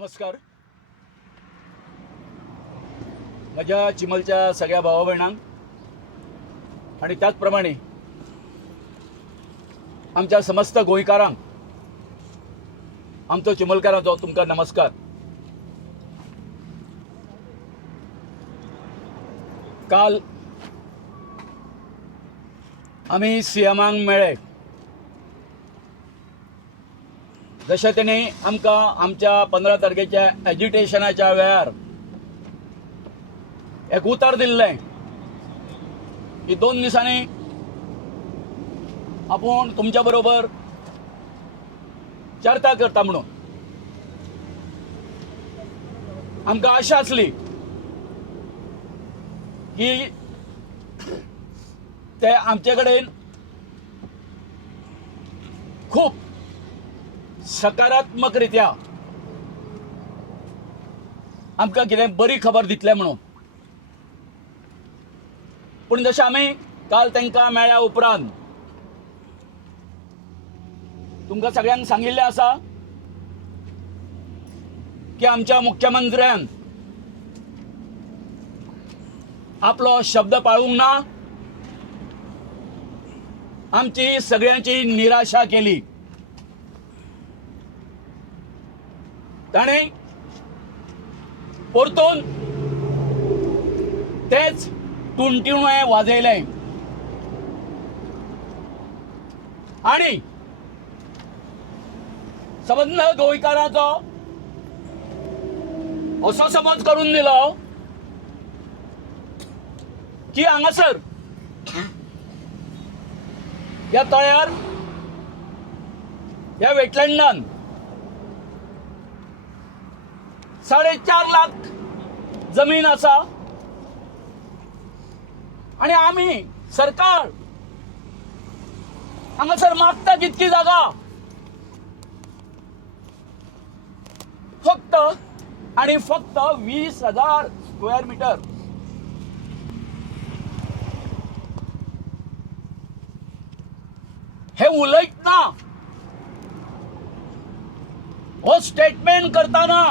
नमस्कार. माझ्या चिमलच्या सगळ्या भावा भयणांक आणि त्याचप्रमाणे आमच्या समस्त गोंयकारांक आमचो चिमलकारांचो तुमकां नमस्कार. काल आमी सीएमांक मेळ्ळे. जशें तेणी आमकां आमच्या 15 तारखेच्या एजिटेशनाच्या वेळार एक उतर दिल्लें की 2 दिसांनी आपूण तुमच्या बरोबर चर्चा करता म्हणून. आमकां आशा आसली की ते आमचे कडेन खूब सकारात्मक रित्या आमकां कितें बरी खबर दितले म्हणून. पूण जशें आमी काल तांकां मेळ्ळ्या उपरांत तुमकां सगळ्यांक सांगिल्लें आसा की आमच्या मुख्यमंत्र्यान आपलो शब्द पाळूंक ना. आमची सगळ्यांची निराशा केली. ताणें परतून तेच टुणटिणें वाजयलें आनी सबंद गोंयकारांचो असो समज करून दिलो की हांगासर ह्या तळ्यार ह्या वेटलँडान 4.5 लाख जमीन आसा आणि आमी सरकार हांगासर मागता कितकी जागा फक्त आणि फक्त 20,000 स्क्वेअर मीटर. हे उलयतना हो स्टेटमेंट करताना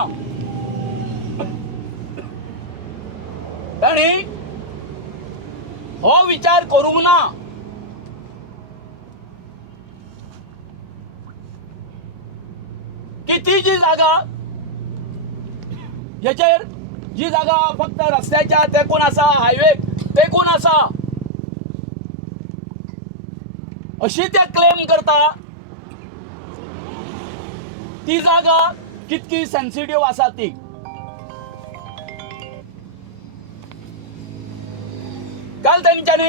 ताणी हो विचार करूंक ना की ती जी जागा हेचेर जी जागा फक्त रस्त्याच्या तेकून आसा, हायवे तेकून आसा अशी ते क्लेम करता. ती जागा कितकी सेन्सिटिव्ह आसा ती. काल तेंच्यांनी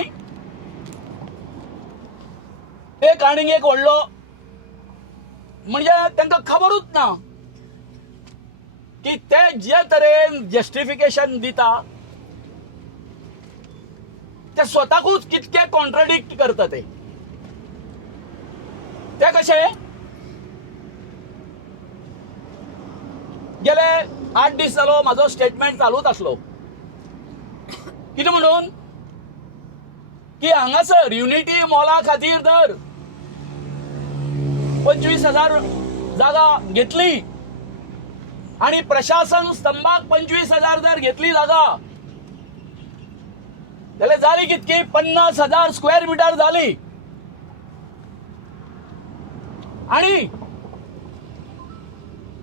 एक आनीक एक व्हडलो म्हणजे तांकां खबरूच ना की ते जे तरेन जस्टिफिकेशन दिता ते स्वताकूच कितके कॉन्ट्राडिक्ट करता. ते कशे गेले 8 दीस जालो म्हाजो स्टेटमेंट चालूच आसलो. कितें म्हणून की हांगासर युनिटी मॉला खातीर तर 25,000 जागा घेतली आणि प्रशासन स्तंभाक 25,000 जर घेतली जागा जाल्यार जाली कितकी 50,000 स्क्वेअर मीटर जाली. आणि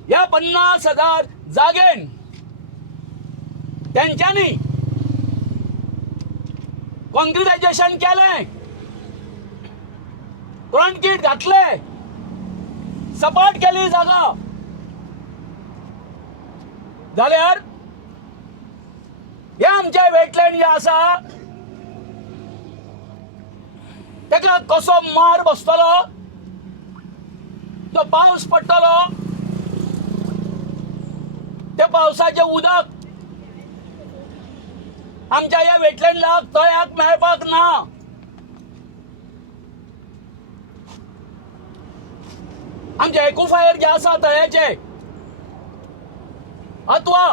या 50,000 जागेन त्यांच्यानी कॉन्क्रिटायझेशन केलें, कॉन्क्रीट घातले, सपाट केली जागा जाल्यार हे आमचे वेटलँड जे आसा ताका कसो मार बसतलो. तो पावस पडटलो, ते पावसाचे उदक आमच्या या वेटलँडाक तळ्याक मेळपाक ना. आमचे एक्वाफायर जे आसा तळ्याचे अथवा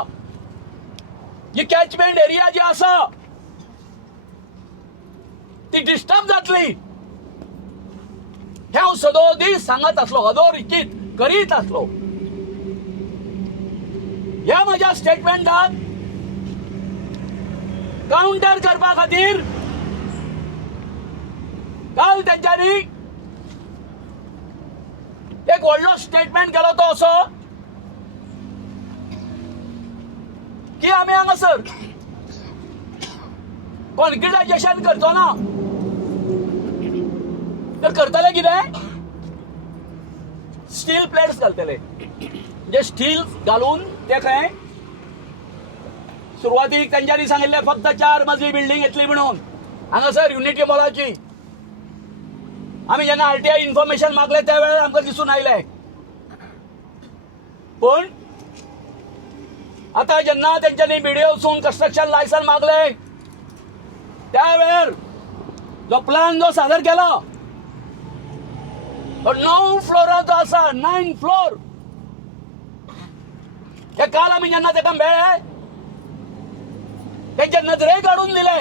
जी कॅचमेंट एरिया जी आसा ती डिस्टर्ब जातली. हे हांव सदो दीस सांगत आसलो, अधोरेखित करीत आसलो. ह्या म्हज्या स्टेटमेंटाक काउंटर करपा खातीर काल तेंच्यांनी एक व्हडलो स्टेटमेंट केलो तो असो की आमी हांगासर कॉन्क्रिटायजेशन करचो ना, तर करतले कितें, स्टील प्लेट्स घालतले. म्हणजे स्टील घालून ते खंय सुरवातीक तेंच्यांनी सांगिल्ले फक्त 4 मजली बिल्डिंग येतली म्हणून हांगासर युनिटी मॉलाची. आमी जेन्ना RTI इन्फॉर्मेशन मागले त्या वेळार आमकां दिसून आयले. पण आता जेन्ना तेंच्यांनी BDO वचून कन्स्ट्रक्शन लायसन मागले त्या वेळार जो प्लॅन जो सादर केला तो 9 फ्लोराचो आसा. 9 फ्लोर. हे काल आमी जेन्ना तेका मेळ्ळे तेंच्या नजरे काढून दिले.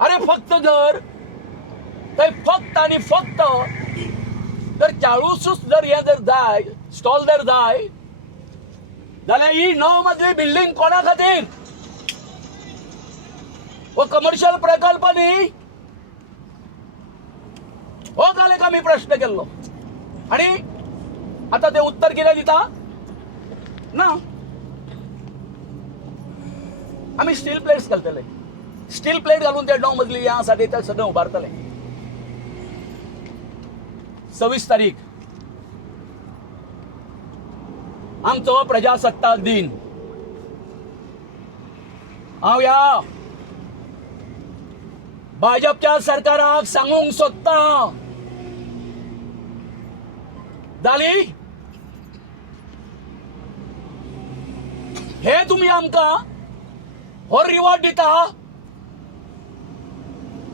अरे फक्त जर थंय फक्त आनी फक्त जर 40 जर हे जर जाय स्टॉल जर जाय जाल्यार ही 9 मजली बिल्डिंग कोणा खातीर? हो कमर्शियल प्रकल्प न्ही. हो काल एक आमी प्रश्न केल्लो आणि आता ते उत्तर कितें दिता ना, आमी स्टील प्लेट्स घालतले. स्टील प्लेट घालून ते 9 मजली हें आसा ते सगळें उबारतले. 26 तारीख आमचो प्रजासत्ताक दिन. हांव ह्या भाजपच्या सरकाराक सांगूंक सोदतां, जाली हे तुम्ही आमकां हो रिवॉर्ड दिता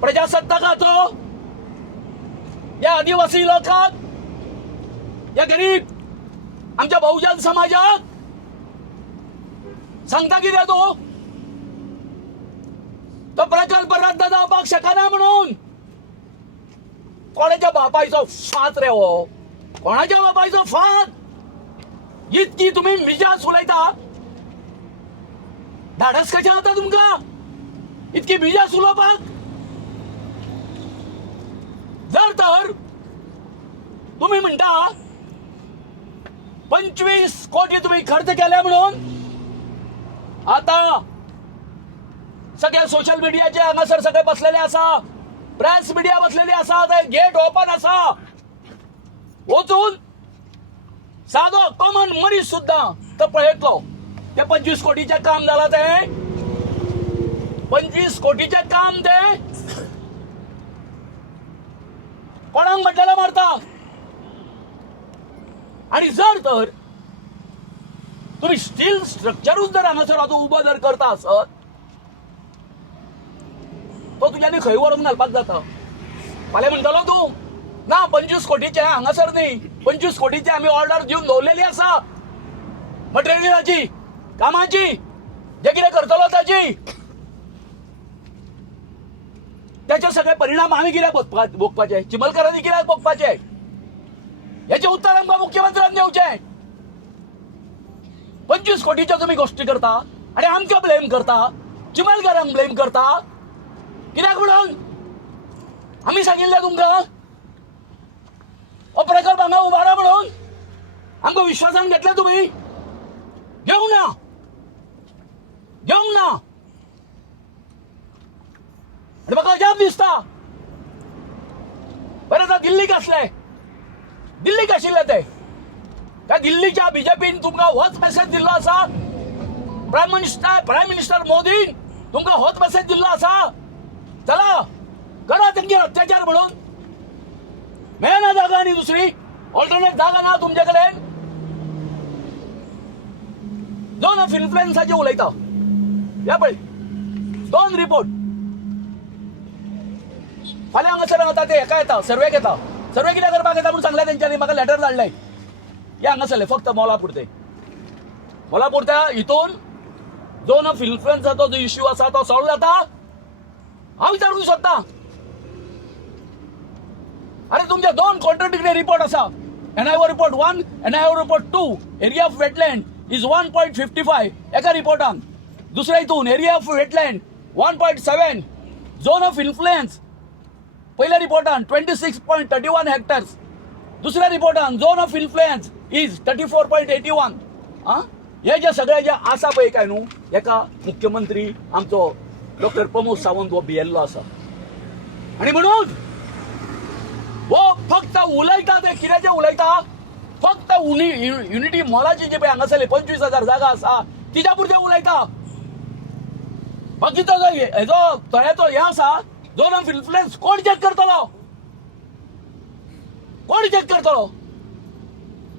प्रजासत्ताकाचो या आदिवासी लोकांक, या गरीब आमच्या बहुजन समाजाक सांगता कितें तो प्रकल्प रद्द जावपाक शकना म्हणून. कोणाच्या बापायचो फात रे हो, कोणाच्या बापायचो फात? इतकी तुम्ही मिजाज उलयता, धाडस कशें जाता तुमकां इतकी मिजाज उलोवपाक? जर तर तुम्ही म्हणटा 25 कोटी तुम्ही खर्च केले म्हणून आता सगळे सोशल मीडियाचे हांगासर सगळे बसलेले आसा, प्रेस मिडिया बसलेली आसा, गेट ओपन आसा, वचून साधो कॉमन मनीस सुद्धा तो पळयतलो. ते 25 कोटीचे काम झाला, ते 25 कोटीचे काम ते कोणाक म्हटलेला मारता. आणि जर तर तुम्ही स्टील स्ट्रक्चरूच जर हांगासर उबो जर करता आसत तो तुज्यांनी खंय व्हरून घालपाक जाता. फाल्यां म्हणटलो तूं ना 25 कोटीचे हांगासर न्ही, 25 कोटीचे आमी ऑर्डर दिवन दवरलेली आसा मटेरियलाची, कामाची, जे कितें करतलो ताची, त्याचे सगळे परिणाम आमी कित्याक भोगपाचे, चिमलकरांनी कित्याक भोगपाचे? याचे उत्तर आमकां मुख्यमंत्र्यान दिवचें. 25 कोटीच्यो तुम्ही गोष्टी करता आणि आमकां ब्लेम करता, चिमलकरांक ब्लेम करता. कित्याक म्हणून आमी सांगिल्लें तुमकां हो प्रकल्प हांगा उबारा म्हणून? आमकां विश्वासान घेतले तुम्ही? घेवंक ना, घेवंक ना. आणि म्हाका अजाप दिसता बरें आता दिल्लीक आसले, दिल्लीक आशिल्ले ते त्या दिल्लीच्या बीजेपीन तुमकां होच मेसेज दिल्लो आसा, प्रायम मिनिस्टर मोदीन तुमकां होच मेसेज दिल्लो आसा, चला करा तेंचेर अत्याचार म्हणून. मेळना जागा आनी दुसरी ऑल्टरनेट जागा ना तुमचे कडेन. 2 इन्फ्लुएन्साचे उलयता, या पळय 2 रिपोर्ट. फाल्यां हांगासर आता ते हेका येता, सर्वेक येता. सर्वे कितें करपाक येता म्हणून सांगलें तेंच्यांनी, म्हाका लेटर धाडलें. हे हांगासरले फक्त मोला पुरते, मोला पुरत्या हितून 2 इन्फ्लुएन्साचो जो इश्यू आसा तो सॉल्व जाता. हांव विचारूंक सोदतां, अरे तुमचे 2 कॉन्ट्राडिक्टरी रिपोर्ट आसा. NIO report 1, NIO report 2, area of wetland is 1.55 एका रिपोर्टान. दुसऱ्या हितून area of wetland 1.7, zone of influence पहिल्या रिपोर्टान 26.31 हेक्टर्स, दुसऱ्या रिपोर्टान झोन ऑफ इन्फ्लुएन्स इज 34.81. हे जे सगळे जे आसा पळय काय न्हू, एका मुख्यमंत्री आमचो डॉक्टर प्रमोद सावंत हो भियेल्लो आसा. आणि म्हणून वो फक्त उलयता ते कितें उलयता, फक्त युनिटी मॉलाची जे पळय हांगासरले 25,000 जागा आसा तिच्या पुरते उलयता. बाकीचो जो हेजो तळ्याचो हे आसा झोन ऑफ इन्फ्लुएन्स कोण चेक करतलो, कोण चेक करतलो?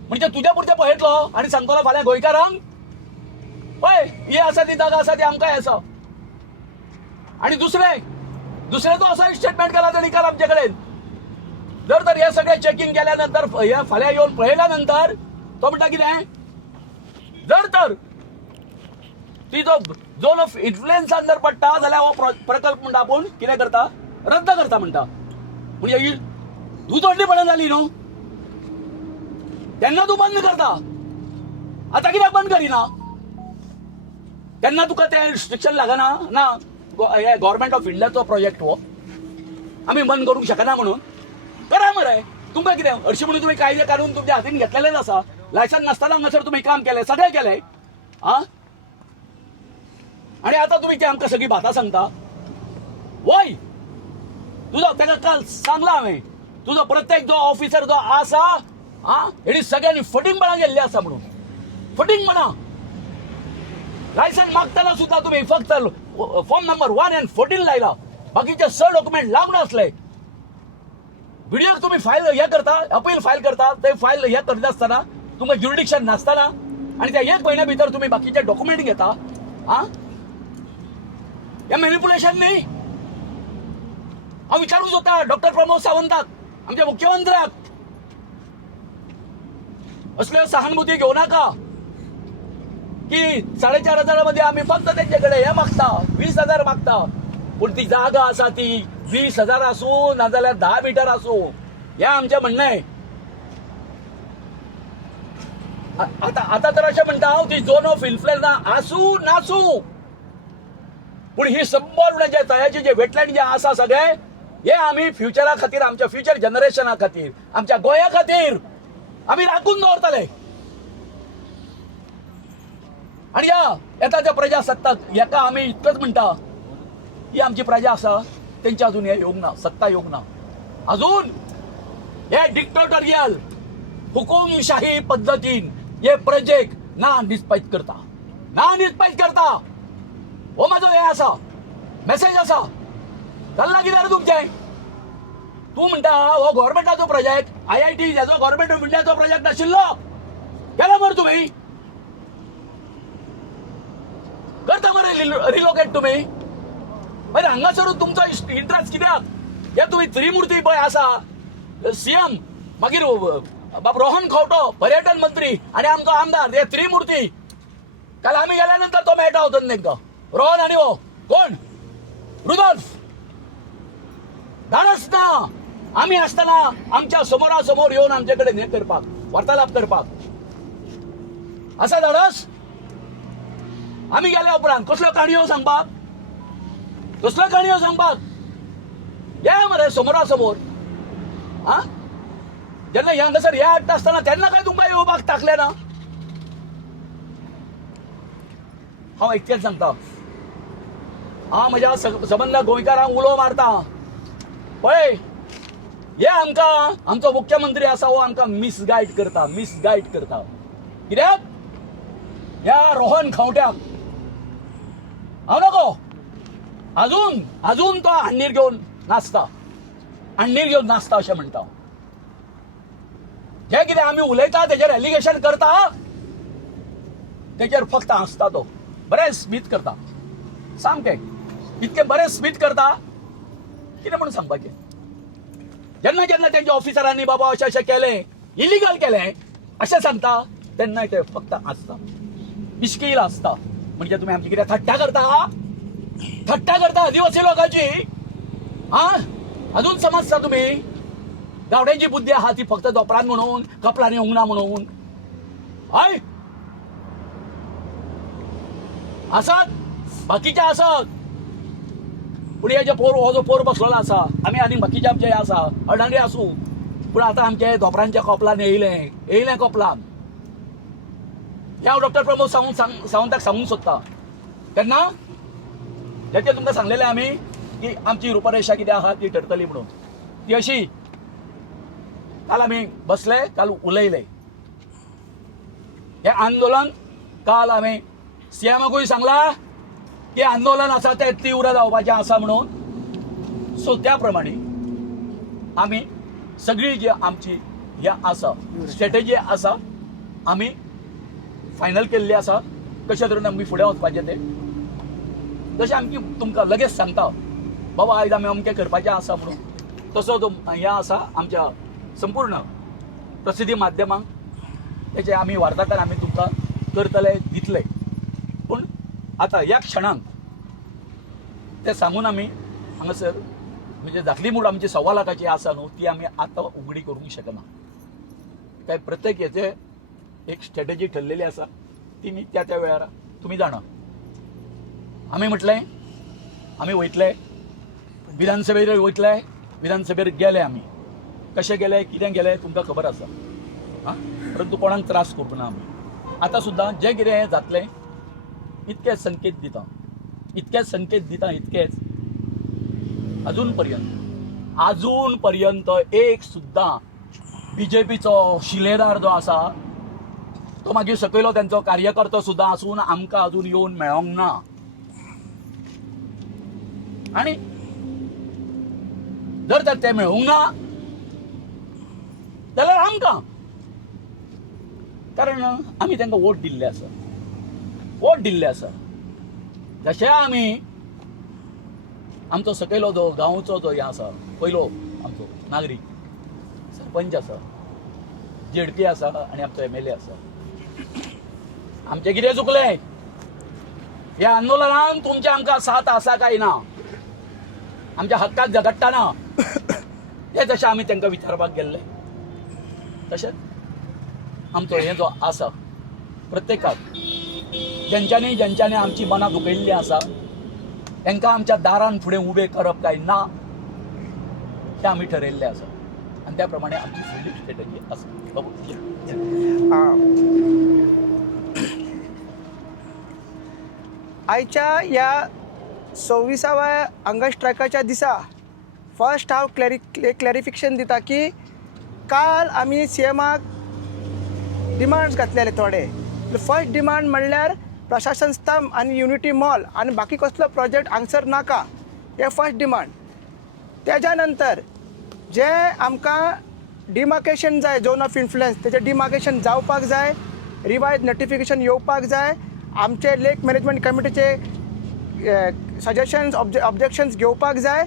म्हणजे तुझ्या पुरते पळयतलो आणि सांगतलो फाल्यां गोंयकारांक पळय ही आसा ती जागा आसा ती आमकांय आसा. आणि दुसऱ्याचो असो स्टेटमेंट केला ताणी काल आमचे कडेन. जर तर हे सगळे चेकिंग केल्यानंतर हे फाल्यां येवन पळयल्या नंतर तो म्हणटा कितें, जर तर ती जो झोन ऑफ इन्फ्लुएन्सान जर पडटा जाल्यार हो प्रकल्प म्हणटा आपूण कितें करता, रद्द करता म्हणटा. म्हणजे ही दुधोडलीपणां जाली न्हू, तेन्ना तूं बंद करता. आतां कित्याक बंद करिना? तेन्ना तुका तें रिस्ट्रिक्शन लागना ना हे गव्हर्मेंट ऑफ इंडियाचो प्रोजेक्ट हो आमी बंद करूंक शकना म्हणून. करा मरे, तुमकां कितें हरशीं म्हणून तुमी कायदे काडून तुमच्या हातीन घेतलेलेच आसा. लायसन नासतना हांगासर तुमी काम केलें, सगळें केलें. आणि आता तुम्ही ते आमकां सगळी भातां सांगता. वय तुजो ताका काल सांगला हांवें, तुजो प्रत्येक जो ऑफिसर जो आसा हेणी सगळ्यांनी फटींगपणां गेल्ली आसा म्हणून. फटींगपणां लायसन मागतना सुद्धा तुम्ही फक्त फॉर्म नंबर 1 and 14 लायला, बाकीचे 6 डॉक्युमेंट लागून असले. व्हिडिओ तुम्ही फायल हे करता, अपील फायल करता, ते फायल हे करत असताना तुमकां ज्युरिडिक्शन नासतना आणि त्या 1 महिन्या भितर तुम्ही बाकीचे डॉक्युमेंट घेता. हे मॅनिप्युलेशन नाही. हांव विचारूंक सोदता डॉक्टर प्रमोद सावंताक, आमच्या मुख्यमंत्र्याक, असल्यो सहानुभूती घेऊ नका की 4,500 मध्ये आम्ही फक्त त्यांच्याकडे हे मागता 20,000 मागता. पण ती जागा आसा ती 20,000 असू नाजाल्यार 10 मीटर असू, हे आमचे म्हणणं आहे. आता तर अशें म्हणटा हांव ती झोन ऑफ इन्फ्लुएन्स आसूं नासूं, पूण ही संपूर्ण जे तळ्याचे जे वेटलँड जे आसा सगळे हे आमी फ्युचरा खातीर, आमच्या फ्युचर जनरेशना खातीर, आमच्या गोंया खातीर आमी राखून दवरतले. आणि येता प्रजासत्ताक हेका आमी इतकंच म्हणटा, ही आमची प्रजा आसा तेंच्या अजून हे येवंक ना, सत्ता येवंक ना. अजून हे डिक्टेटोरियल हुकुमशाही पद्धतीन हे प्रजेक ना निस्पायत करता, ना निस्पायत करता. हो माझो हे आसा मेसेज आसा. चल्ला कितें रे तुमचें? तूं म्हणटा हो गव्हर्मेंटाचो प्रोजेक्ट, IIT हेजो गव्हर्मेंट ऑफ इंडियाचो प्रोजेक्ट नाशिल्लो, केला मरे तुम्ही, करता मरे रिलोकेट तुम्ही. मागीर हांगासरून तुमचो इंट्रस्ट कित्याक? हे तुम्ही त्रिमुर्ती पळय आसा, CM, मागीर बाब रोहन खंवटो पर्यटन मंत्री आणि आमचो आमदार, हे त्रिमुर्ती. काल आमी गेल्यानंतर तो मेळटा होतो तांकां. रोहन आणि हो कोण, रुडॉल्फ धाडस ना. आमी आसतना आमच्या समोरासमोर येवन आमचे कडेन हे करपाक, वार्तालाप करपाक असा धाडस. आमी गेल्या उपरांत कसल्यो काणयो सांगपाक, कसल्यो काणयो सांगपाक हे मरे समोरासमोर. जेन्ना हांगासर हे हाडटा आसतना तेन्ना काय तुमकां येवपाक टाकले ना? हांव इतकेंच सांगता, हांव म्हज्या संबंद गोंयकारांक उलो मारता पळय, हे आमकां आमचो मुख्यमंत्री आसा हो आमकां मिसगायड करता. कित्याक ह्या रोहन खंवट्याक हांव नको अजून तो हांडीर घेवन नाचता अशें म्हणटा. जे कितें आमी उलयता तेजेर एलिगेशन करता, तेजेर फक्त हांसता. तो बरें स्मित करता, सामकें इतकें बरें स्मित करता. कितें म्हणून सांगपाचें? जेन्ना तेंच्या ऑफिसरांनी बाबा अशें केलें, इलिगल केलें अशें सांगता, तेन्ना ते फक्त हांसता, इश्कील आसता. म्हणजे तुमी आमची कितें थट्टा करता आदिवासी लोकांची? अजून समजता तुम्ही? गावड्यांची बुद्धी आहा ती फक्त दोपरान म्हणून कपलांनी उंगना म्हणून हय आसात बाकीचे आसात पूण हेजे पोर हो जो पोर बसलेलो आसा आमी आनी बाकीचे आमचे आसा अडांगे आसूं पूण आतां आमचे दोपरांच्या कपलान येयलें कपलान हें हांव डॉक्टर प्रमोद सावंताक सांगूंक सोदतां केन्ना तें तुमकां सांगलेलें आमी की आमची रुपरेशा कितें आहा ती ठरतली म्हणून ती अशी काल आमी बसले काल उलयले हें आंदोलन काल आमी सीएमाकूय सांगला की आंदोलन आसा तें तीव्र जावपाचें आसा म्हणून सो त्या प्रमाणे आमी सगळी जी आमची हे आसा स्ट्रॅटेजी आसा आमी फायनल केल्ली आसा कशे तरेन आमी फुडें वचपाचें तें जशें आमची तुमकां लगेच सांगता बाबा आयज आमी अमकें करपाचें आसा म्हणून तसो तो हें आसा आमच्या संपूर्ण प्रसिद्धी माध्यमांक तेचे आमी वार्ताकार आमी तुमकां करतले दितले पूण आतां ह्या क्षणांक तें सांगून आमी हांगासर म्हणजे धाकली मूड आमची 1.25 लाखाची आसा न्हू ती आमी आतां उगडी करूंक शकना काय प्रत्येक हेचे एक स्ट्रॅटेजी ठरलेली आसा ती मी त्या वेळार तुमी जाणा आमी म्हटलें आमी वयतले विधानसभेर वयतले विधानसभेर गेले आमी कशें गेले कितें गेले तुमकां खबर आसा हां परंतु कोणाक त्रास करूंक ना आमी आतां सुद्दां जें कितें जातलें इतकेच संकेत दिता इतकेच अजून पर्यंत एक सुद्दां बीजेपीचो शिलेदार जो आसा तो मागीर सकयलो त्यांचो कार्यकर्तो सुद्दां आसून आमकां अजून येवन मेळोंक ना आनी जर तर ते मेळोंक ना जाल्यार आमकां कारण आमी तांकां वोट दिल्ले आसा जशें आमी आमचो सकयलो जो गांवचो जो हे आसा पयलो आमचो नागरीक सरपंच आसा जेडपी आसा आनी आमचो MLA आसा आमचें कितें चुकलें ह्या आंदोलनान तुमचे आमकां साथ आसा काय ना आमच्या हक्काक झगडटाना ते जशें आमी तांकां विचारपाक गेल्ले तशेंच आमचो हे जो आसा प्रत्येकाक ज्यांच्यानी आमची मनां दुखयल्लीं आसा तांकां आमच्या दारान फुडें उबें करप काय ना तें आमी ठरयल्लें आसा आनी त्या प्रमाणे आमची फुडली स्ट्रॅटेजी आसा आयच्या ह्या 26व्या हंगर स्ट्रायकाच्या दिसा फर्स्ट हांव क्लॅरिफिकेशन दिता की काल आमी सीएमाक डिमांड्स घातलेले थोडे फर्स्ट डिमांड म्हणल्यार प्रशासन स्तंभ आनी युनिटी मॉल आनी बाकी कसलो प्रोजेक्ट हांगसर नाका हे फर्स्ट डिमांड तेज्या नंतर जे आमकां डिमार्केशन जाय झोन ऑफ इन्फ्लुएन्स तेजें डिमार्केशन जावपाक जाय रिवायज नोटिफिकेशन येवपाक जाय आमचे लेक मॅनेजमेंट कमिटीचे सजेशन्स ऑब्जेक्शन्स घेवपाक जाय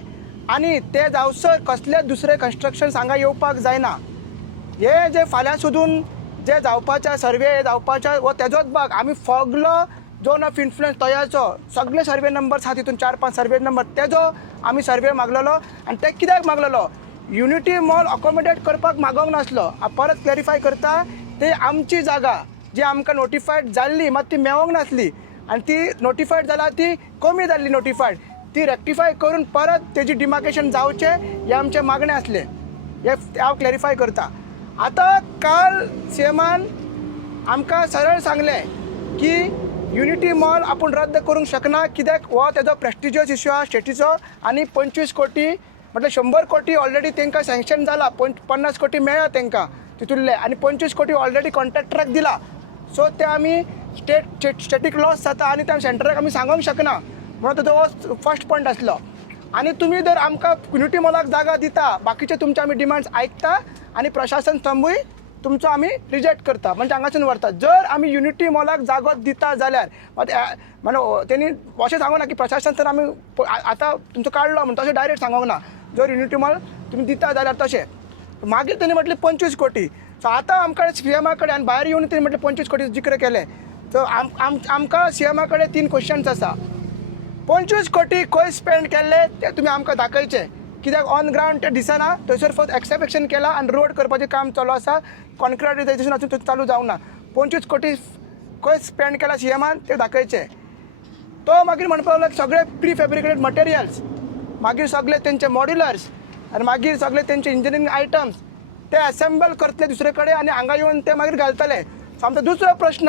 आनी ते जावसर कसले दुसरे कन्स्ट्रक्शन्स हांगा येवपाक जायना हे जे फाल्यां सुद्दां जे जावपाचे सर्वे जावपाचे व तेजोच भाग आमी फगलो झोन ऑफ इन्फ्लुएन्स तयाचो सगळे सर्वे नंबर्स आहा तितून 4-5 सर्वे नंबर तेजो आमी सर्वे मागलेलो आनी ते कित्याक मागलेलो युनिटी मॉल अकोमोडेट करपाक मागोंक नासलो परत क्लॅरिफाय करता ते आमची जागा जी आमकां नोटिफायड जाल्ली मात ती मेळोंक नासली आनी ती नोटिफायड जाला ती कमी जाल्ली नोटिफायड ती रेक्टिफाय करून परत तेजी डिमार्केशन जावचे हे आमचे मागणे आसले हे हांव क्लॅरिफाय करता आतां काल सीएमान आमकां सरळ सांगलें की युनिटी मॉल आपूण रद्द करूंक शकना कित्याक हो तेजो प्रेस्टिजियस इश्यू आहा स्टेटीचो आनी 25 कोटी म्हटल्यार 100 कोटी ऑलरेडी तांकां सँक्शन जाला 50 कोटी मेळ्ळा तांकां तितूंतले आनी 25 कोटी ऑलरेडी कॉन्ट्रॅक्टराक दिला सो ते आमी स्टॅटीक लॉस जाता आनी त्या सेंटराक आमी सांगूंक शकना म्हणून तेजो फर्स्ट पॉयंट आसलो आनी तुमी जर आमकां युनिटी मॉलाक जागा दिता बाकीचे तुमचे आमी डिमांड्स आयकता आनी प्रशासन स्तंभूय तुमचो आमी रिजेक्ट करता म्हणजे हांगासून व्हरता जर आमी युनिटी मॉलाक जागो दिता जाल्यार म्हणजे तेणी अशें सांगूं ना की प्रशासन तर आमी आतां तुमचो काडलो म्हणून तशें डायरेक्ट सांगूंक ना जर युनिटी मॉल तुमी दिता जाल्यार तशें मागीर तेणी म्हटलें 25 कोटी सो आतां आमकां सीएमा कडेन आनी भायर येवन तेणी म्हटलें 25 कोटी जिक्र केले सो आमकां सीएमा कडेन 3 क्वेश्चन्स आसा 25 कोटी खंय स्पेंड केल्ले ते तुमी आमकां दाखयचे कित्याक ऑन ग्रावंड ते दिसना थंयसर फक्त एक्सेप्शन केला आनी रोड करपाचें काम चालू आसा. कॉन्क्रिटायझेशन अजून चालू जावंक ना. 25 कोटी खंय स्पेंड केला CMान ते दाखयचे. तो मागीर म्हणपाक लागलो सगळे प्री फॅब्रिकेटेड मटेरियल्स, मागीर सगळे तेंचे मॉड्युलर्स आनी मागीर सगळे तेंचे इंजिनियरींग आयटम्स ते असेंबल करतले दुसरे कडेन आनी हांगा येवन ते मागीर घालतले. सो आमचो दुसरो प्रश्न,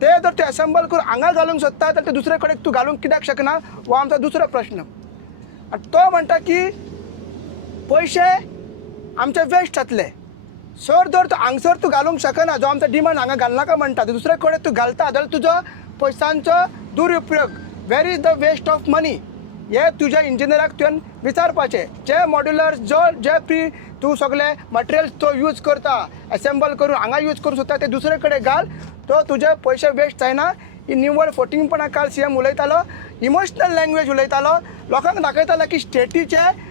ते जर ते असेंबल करून हांगा घालूंक सोदता तर ते दुसरे कडेन तूं घालूंक कित्याक शकना, हो आमचो दुसरो प्रश्न. आनी तो म्हणटा की पयशे आमचे वेस्ट जातले. सर जर तूं हांगसर तूं घालूंक शकना, जो आमचो डिमांड हांगा घालनाका म्हणटा, दुसरे कडेन तूं घालता जाल्यार तुजो पयशांचो दुरुपयोग, वेर इज द वेस्ट ऑफ मनी, हे तुज्या इंजिनियराक तुवें विचारपाचें. जे मॉड्युलर्स जे प्री तूं सगळे मटेरियल्स तो यूज करता असेंबल करून हांगा यूज करूं सोदता ते दुसरे कडेन घाल, तो तुजे पयशे वेस्ट जायना. ही निव्वळ फोटिंगपणां काल CM उलयतालो, इमोशनल लँग्वेज उलयतालो, लोकांक दाखयतालो की स्टेटीचे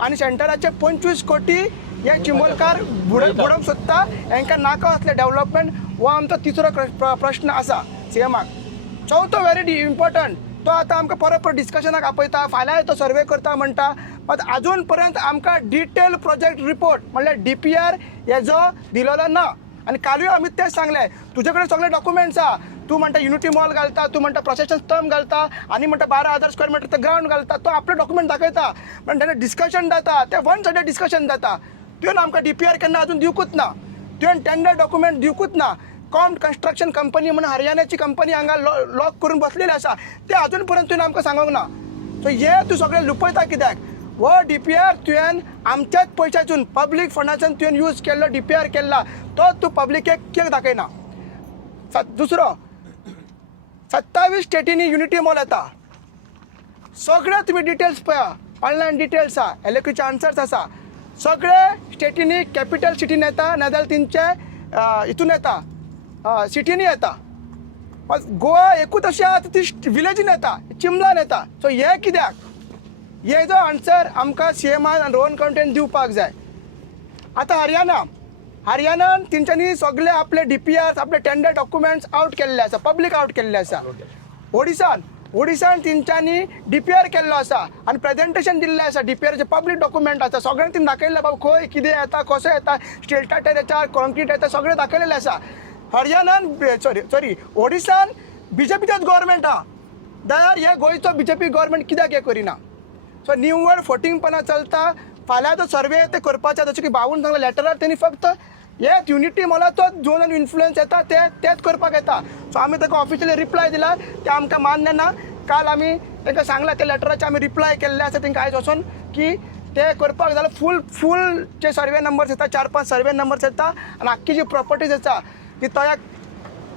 आनी सेंटराचे 25 कोटी हे चिंबोलकार बुडोवंक सोदता, हांकां नाका असले डेव्हलपमेंट. हो आमचो तिसरो प्रश्न आसा CMाक. चवथो व्हेरी इम्पॉर्टंट, तो आतां आमकां परत डिस्कशनाक आपयता, फाल्यां तो सर्वे करता म्हणटा, मात आजून पर्यंत आमकां डिटेल प्रोजेक्ट रिपोर्ट म्हणल्यार DPR हेजो दिलेलो ना. आनी कालूय आमी तेच सांगले, तुजे कडेन सगळे डॉक्युमेंट्स आहा, तूं म्हणटा युनिटी मॉल घालता, तूं म्हणटा प्रोसेशन स्तंभ घालता आनी म्हणटा 12,000 स्क्वेअर मिटर ग्रावंड घालता, तो आपले डॉक्युमेंट दाखयता. पण तेन्ना डिस्कशन जाता ते वन सायडेड डिस्कशन जाता. तुवें आमकां DPR केन्ना अजून दिवकूच ना, तुवें टेंडर डॉक्युमेंट दिवकूच ना. कॉम कन्स्ट्रक्शन कंपनी म्हणून हरियाणाची कंपनी हांगा लॉक करून बसलेली आसा, ते अजून पर्यंत तुवें आमकां सांगूंक ना. सो हे तूं सगळें लुपयता कित्याक? हो DPR तुवें आमच्याच पयशांतून पब्लीक फंडाच्यान तुवें यूज केल्लो DPR केल्ला, तो तूं पब्लिकेक कित्याक दाखयना? दुसरो, 27 स्टेटींनी युनिटी मॉल येता, सगळे तुम्ही डिटेल्स पळया, ऑनलायन डिटेल्स आसा, एलक्यूचे आन्सर्स आसा. सगळे स्टेटींनी कॅपिटल सिटीन येता, नाजाल्यार तेंचे हितून येता, सिटीनी येता. गोवा एकूच अशी आहा ती विलेजीन येता, चिमलान येता. सो हे कित्याक? हे जो आन्सर आमकां CMान आनी रोहन कावंटीन दिवपाक जाय. आतां हरियाणान तेंच्यांनी सगळे आपले DPR आपले टेंडर डॉक्युमेंट्स आउट केल्ले आसा, पब्लीक आउट केल्ले आसा. ओडिशान तेंच्यांनी DPR केल्लो आसा आनी प्रेजेंटेशन दिल्लें आसा, DPRचे पब्लीक डॉक्युमेंट आसा, सगळ्यांनी तें दाखयल्लें बाबा खंय कितें येता, कसो येता, स्टील टायर येता, कॉन्क्रीट येता, सगळें दाखयलेलें आसा. ओडिशान BJPचोच गव्हर्मेंट आहा, जाल्यार हे गोंयचो BJP गव्हर्मेंट कित्याक हे करिना? सो निव्वळ फोटिंगपणां चलता. फाल्यां तो सर्वे ते करपाचे, जशें की भाऊन सांगलें लेटरार, तेणी फक्त हे युनिटी मॉलाचोच झोन इन्फ्लुएन्स येता तेच करपाक येता. सो आमी ताका ऑफिशियली रिप्लाय दिला, ते आमकां मान्य ना. काल आमी तांकां सांगला ते लेटराचे आमी रिप्लाय केल्ले आसा तांकां आयज वचून की ते करपाक जाल्यार फूल जे सर्वे नंबर्स येता, 4-5 सर्वे नंबर्स येता आनी आख्खी जी प्रॉपर्टीज आसा ती तयाक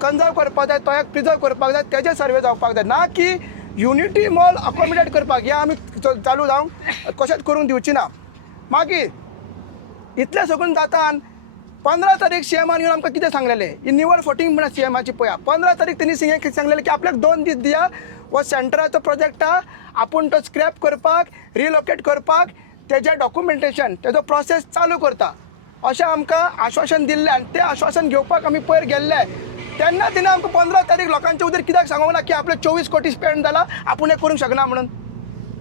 कन्जर्व करपाक जाय, तयाक प्रिजर्व करपाक जाय, तेजे सर्वे जावपाक जाय, ना की युनिटी मॉल अकोमोडेट करपाक. हे आमी चालू जावंक कशेंच करूंक दिवची ना. मागीर इतलें सगळें जाता 15 तारीख CMान येवन आमकां कितें सांगलेलें, ही निवळ फोटिंग म्हणा CMाची पळया. 15 तारीख तेणी सांगलेलें की आपल्याक 2 दीस दिया, हो सेंटराचो प्रोजेक्ट आहा, आपूण तो स्क्रॅप करपाक, रिलोकेट करपाक, तेजें डॉक्युमेंटेशन, तेजो प्रोसेस चालू करता, अशें आमकां आश्वासन दिल्लें. आनी तें आश्वासन घेवपाक आमी पयर गेल्ले, तेन्ना तिणें आमकां 15 तारीख लोकांच्या उदर कित्याक सांगूंक ना की आपले 24 कोटी स्पेंड जाला, आपूण हें करूंक शकना म्हणून?